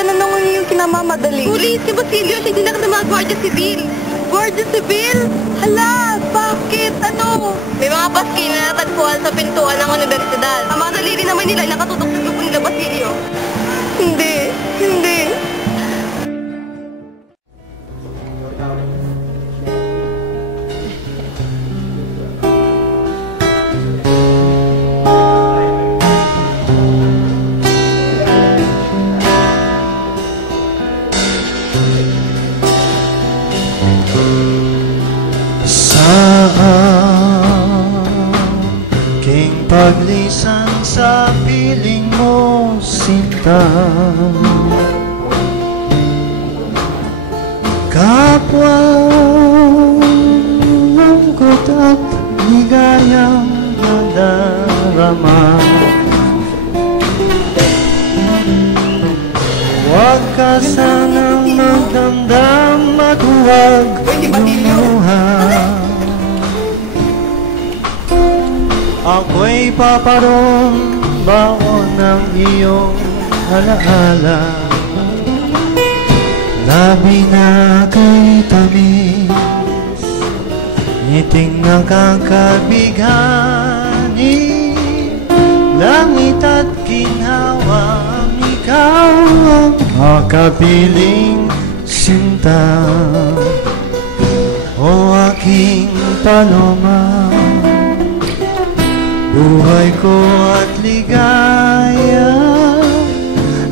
ka na nung yung kinamamadali. Huli, si Basilio, siya din ng mga Guardia Civil. Guardia Civil? Hala, bakit? Ano? May mga paski na natagpuan sa pintuan ng universidad. Ang mga daliri naman nila ay nakatutok sa grupo nila Basilio. Hindi, hindi. Paglisan sa piling mo, sinta, kapwa lungkot at ligayang nadarama. Huwag ka sanang magdamdam at huwag lumuha. Ako'y paparoon baon ng iyong alaala. Labi na kay tamis, ngiting nakakabighani. Langit at ginhawa, ikaw ang makapiling sinta. O aking paloma, buhay ko at ligaya,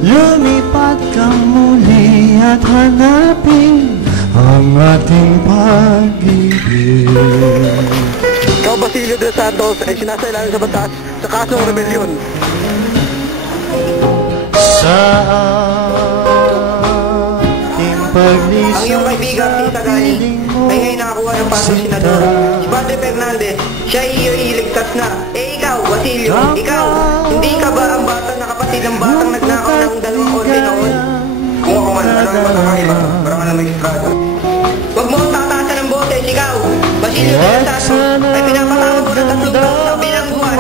lumipat kang muli at hanapin ang ating pag-ibig. Ikaw, Basilio de Santos, ay sinasailalim sa batas sa kasong rebelyon. Sa ating paglisan, ang iyong kaibigan, si Tagani, ay ngayon nakakuha ng pasong senador. Si Padre Fernandez, siya iligtas na. Ikaw, Basilio, ikaw, hindi ka ba ang bata na kapatid ng batang nagnakaw ng 2 konti noon? Kung ako man, ano ang matakaiba? Parang alam may estrada. Huwag mo ang tataasan ng boses, ikaw, Basilio de Santos, ay pinapatawag mo ng 3 taon sa bilangguan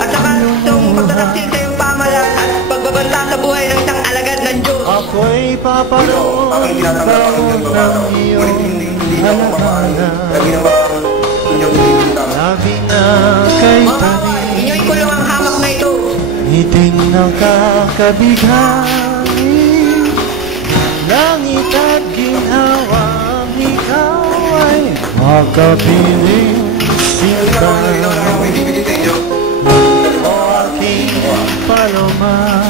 at saka itong pagtataksil sa iyong pamalaan at pagbabanta sa buhay ng isang alagad ng Diyos. Ako'y paparoon baon ng iyong alaala. Labi na kay tabi, inyo'y kulong ang hamak na ito. ngiting nakakabighani. Langit at ginhawa, ikaw ay makapiling sinta. O aking paloma,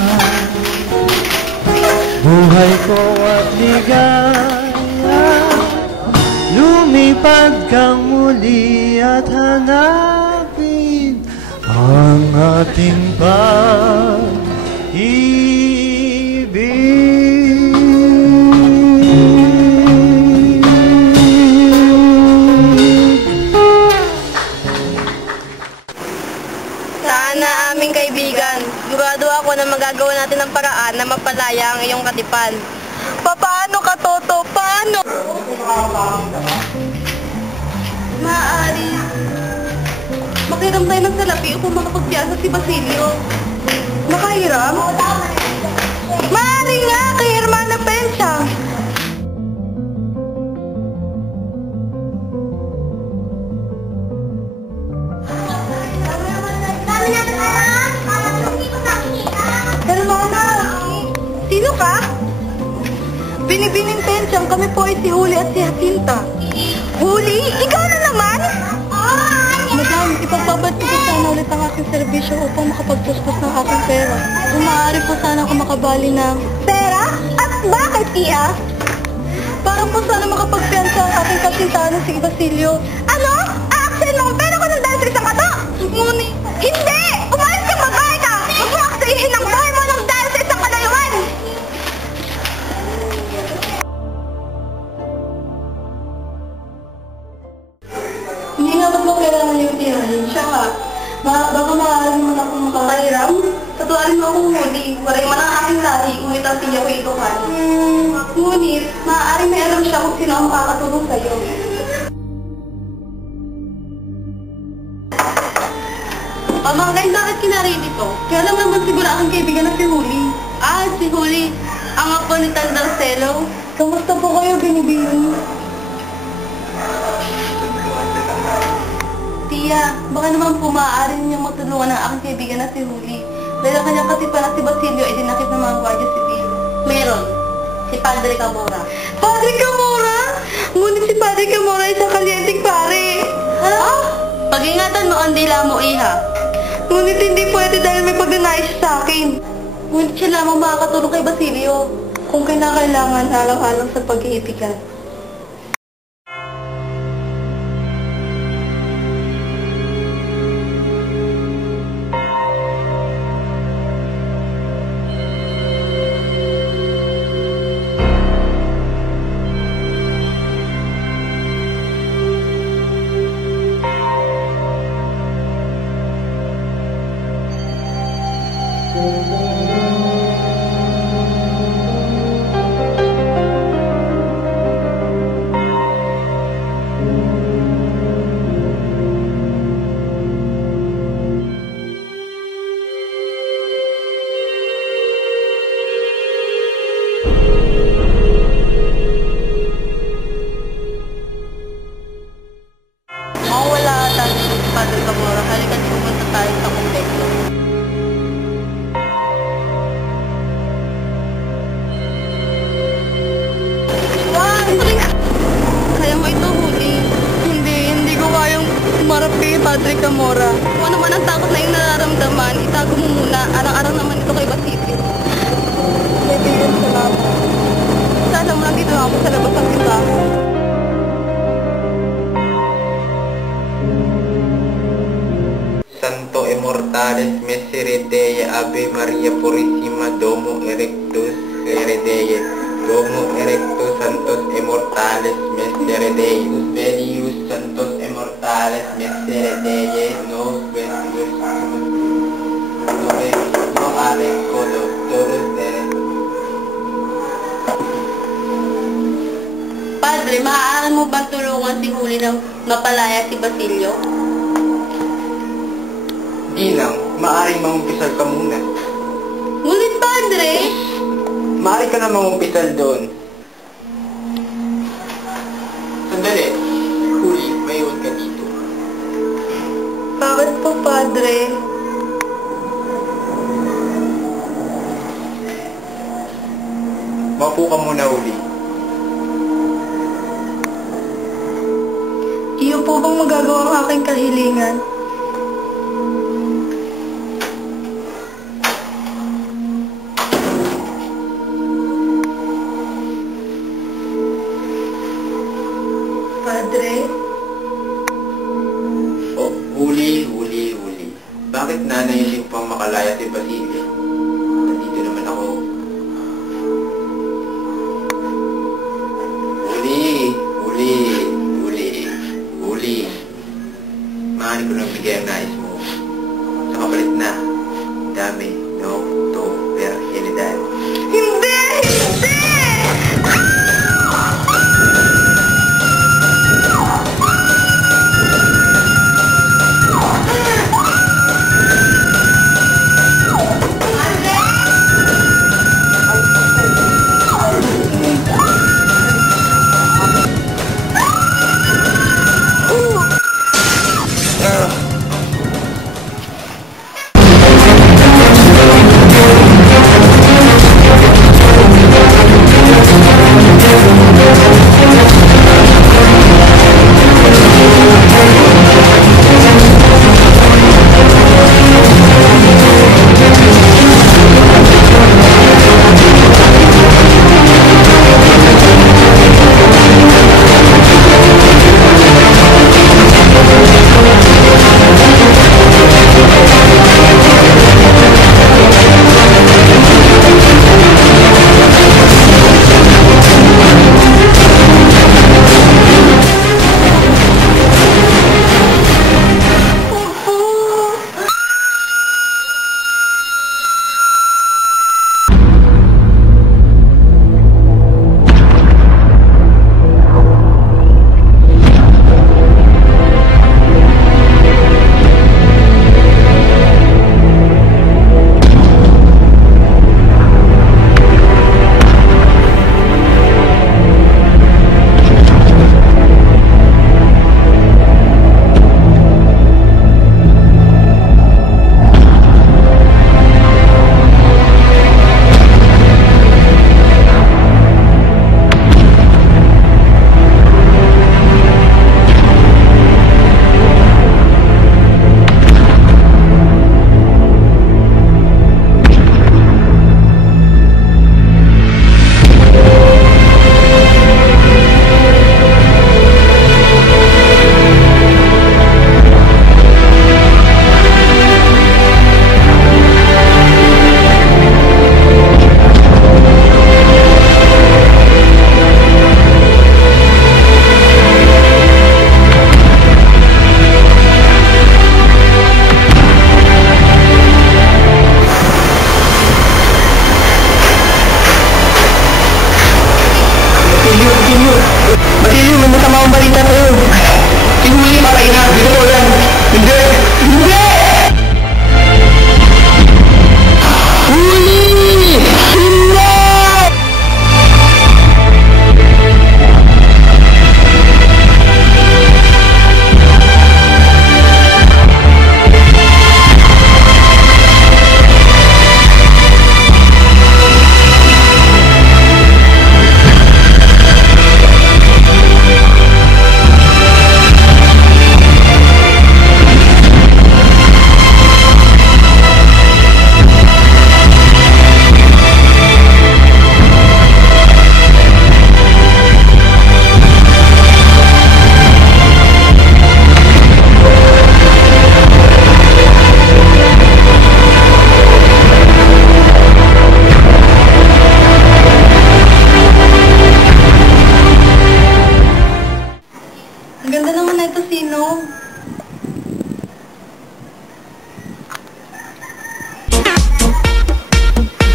buhay ko at ligaya, lumipad kang muli at hanapin ang ating pag-ibig. Sana aming kaibigan, sigurado ako na magagawa natin ang paraan na mapalaya ang iyong katipan. Paano ka, Toto? Paano? Maaari. Makiram tayo ng salapi upang makapagpiyasa si Basilio. Makahiram? Maaari nga, kay Hermana Pensya. Hermana, sino ka? Binibining Pensyang, kami po ay si Huli at si Jacinta. Huli? Ikaw na naman? Madam, ipagbabad ko sana ulit ang aking serbisyo upang makapagpuspos ng aking pera. Kung maaari po sana ako makabali ng... Pera? At bakit, Tia? Para po sana makapagpiyansa ang aking kasintahan si Basilio. Ano? Aaksin mo ang pera ko ng dahil sa isang kato? Ngunit... Hindi! Umalis ka, babae ka! Huwag mo aksayihin ang buhay mo ng dahil sa isang kalayuan! Hindi nga ba't mo kailangan yung tirahin? Siya nga, baka maaari mo na akong makahiram. Tatuarin mo akong huli, waray man ang aking lahi, ngunit ang tiya ko ito ka. Ngunit, maaari may alam siya kung sino ang makakatulong sa'yo. Pamangkin, bakit kinari dito? Kaya lang naman siguro akong kaibigan na si Huli. Ah, si Huli. Ang apo ni Tandang Selo. Kamusta po kayo, Binibini? Tia, baka naman po maaari niyang matulungan ang aking kaibigan na si Huli. Dahil ang kanyang katipan na si Basilio ay dinakip ng mga gwardiya sibil. Meron. Si Padre Camora. Padre Camora? Ngunit si Padre Camora ay isang kalyenting pare. Ha? Pag-ingatan mo ang dila mo, Iha. Ngunit hindi pwede dahil may pagnanais siya sa akin. Ngunit siya lamang makakatulong kay Basilio kung kinakailangan alang-alang sa pag-iibigan. Mawala ata si Padre Camora. Halika't pumunta tayo sa kumpekto. Kaya mo ito, Huli. Hindi ko kayang umarap kay Padre Camora. Kung ano man ang takot na yung nararamdaman, itago mo muna. Arang-arang naman ito kay Basilio. Kaibigan, salamat. Sana mo lang dito ako sa labas ng pintahan. Santo Immortalis Misericorde Ave Maria Purissima Domo Erectus Heredeie Domo Erectus Santos Immortalis Misericorde Velius Santos Immortalis Misericorde Nos Velius No Areco Doctorus Padre, maaari mo bang tulungan si Huli na mapalaya si Basilio? Di lang, maaaring mamumpisal ka muna. Ngunit, Padre! Maaari ka na mamumpisal doon. Sandali, Huli, maiwan ka dito. Bakit po, Padre? Maupo ka muna, Huli. Iyo po bang magagawa ang aking kahilingan? Padre? Oh, Huli. Bakit nanayusin pang makalaya si Basilio? Nandito naman ako. Huli. Maaari ko nang bigay ang nais mo. Sa kapalit na, dami, no, to, virginidad. Hindi!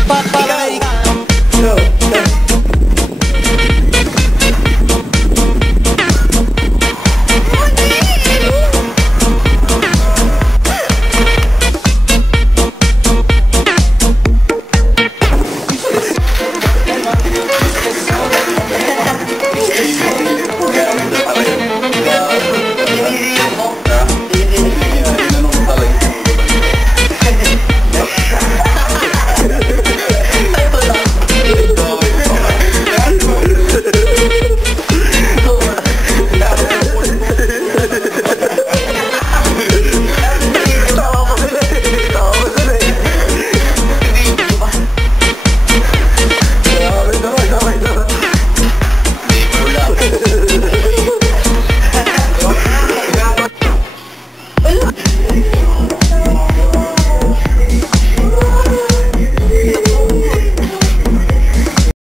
Ikaw